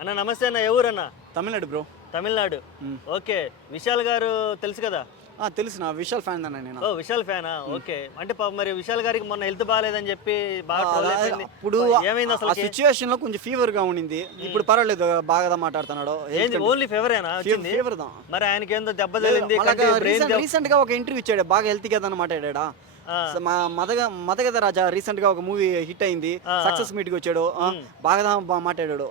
అన్న నమస్తే అన్న, ఏ ఊరన్నా? తమిళనాడు బ్రో. తమిళనాడు. ఓకే, విశాల్ గారు తెలుసు కదా? తెలుసు, నా విశాల్ ఫ్యాన్ అన్న నేను. ఓ విశాల్ ఫ్యానా? ఓకే, అంటే మరి విశాల్ గారికి మొన్న హెల్త్ బాగాలేదని చెప్పి బాగా troll అయిపోయింది. ఇప్పుడు ఏమైంది అసలు? సిచ్యువేషన్ లో కొంచెం ఫీవర్ గా ఉండింది. ఇప్పుడు పర్వాలేదు, బాగా మాట్లాడుతున్నాడు. ఏంది ఓన్లీ ఫీవరేనా వచ్చింది? ఫీవర్ దా. మరి ఆయనకి ఏందో దెబ్బ తగిలింది. రీసెంట్ గా ఒక ఇంటర్వ్యూ ఇచ్చాడు, బాగా హెల్త్ కదా మాట్లాడా. మా మదగద రాజా రీసెంట్ గా ఒక మూవీ హిట్ అయింది, సక్సెస్ మీట్ కి వచ్చాడు, బాగా మాట్లాడాడు.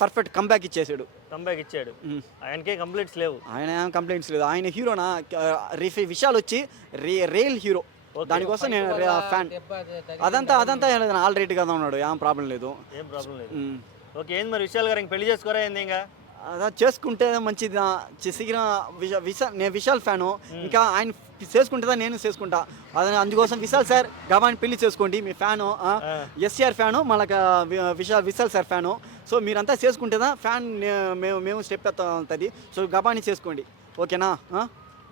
పర్ఫెక్ట్ కంబ్యాక్ ఇచ్చేసాడు. కంబ్యాక్ ఇచ్చాడు. ఆయనకే కంప్లైంట్స్ లేవు. ఆయన కంప్లైంట్స్ లేదు. ఆయన హీరోనా విశాల్ వచ్చి రియల్ హీరో. దానికోసం నేను ఫ్యాన్. అదంతా ఆల్ రైట్ గా ఉన్నాడు, ఏం ప్రాబ్లం లేదు. ఏం ప్రాబ్లం లేదు. ఓకే, ఏంది మరి విశాల్ గారు పెళ్లి చేసుకోరా ఏంది? ఇంకా అదా చేసుకుంటే మంచిది. నేను విశాల్ ఫ్యాను. ఇంకా ఆయన చేసుకుంటుందా నేను చేసుకుంటా. అదే అందుకోసం విశాల్ సార్ గబాని పెళ్లి చేసుకోండి. మీ ఫ్యాను ఎస్ఆర్ ఫ్యాను, మనకు విశాల్ సార్ ఫ్యాను. సో మీరంతా చేసుకుంటుందా ఫ్యాన్, మేము స్టెప్ ఎత్తుంది. సో గబాని చేసుకోండి, ఓకేనా?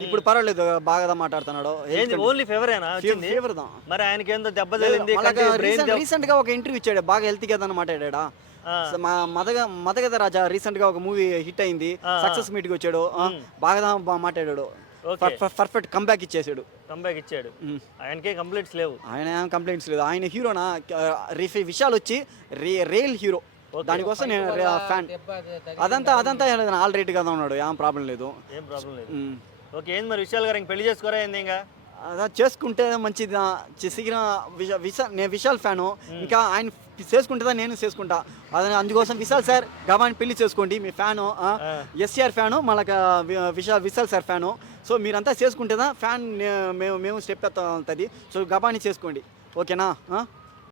ఇప్పుడు పర్వాలేదు, బాగా మాట్లాడుతున్నాడు. ఓన్లీ ఫీవరేనా వచ్చింది? ఫీవర్ దా. మరి ఆయనకి ఏందో దెబ్బ తగిలింది. రీసెంట్ గా ఒక ఇంటర్వ్యూ ఇచ్చాడు, బాగా హెల్త్ కదా మాట్లాడా. మా మదగద రాజా రీసెంట్ గా ఒక మూవీ హిట్ అయింది, సక్సెస్ మీట్ కి వచ్చాడు, బాగా మాట్లాడాడు. పర్ఫెక్ట్ కంబ్యాక్ ఇచ్చేసాడు. కంబ్యాక్ ఇచ్చాడు. ఆయనకే కంప్లైంట్స్ లేవు. ఆయన కంప్లైంట్స్ లేదు. ఆయన హీరోనా విశాల్ వచ్చి రియల్ హీరో. దానికోసం నేను ఫ్యాన్. అదంతా ఆల్ రైట్ గా ఉన్నాడు, ఏం ప్రాబ్లం లేదు. ఏం ప్రాబ్లం లేదు. ఓకే, ఏంది మరి విశాల్ గారు పెళ్లి చేసుకోరా ఏంది? ఇంకా అదా చేసుకుంటే మంచిది. నేను విశాల్ ఫ్యాను. ఇంకా ఆయన చేసుకుంటుందా నేను చేసుకుంటా. అదే అందుకోసం విశాల్ సార్ గబాని పెళ్లి చేసుకోండి. మీ ఫ్యాను ఎస్ఆర్ ఫ్యాను, మనకు విశాల్ సార్ ఫ్యాను. సో మీరంతా చేసుకుంటుందా ఫ్యాన్, మేము స్టెప్ ఎత్తుంది. సో గబాని చేసుకోండి, ఓకేనా?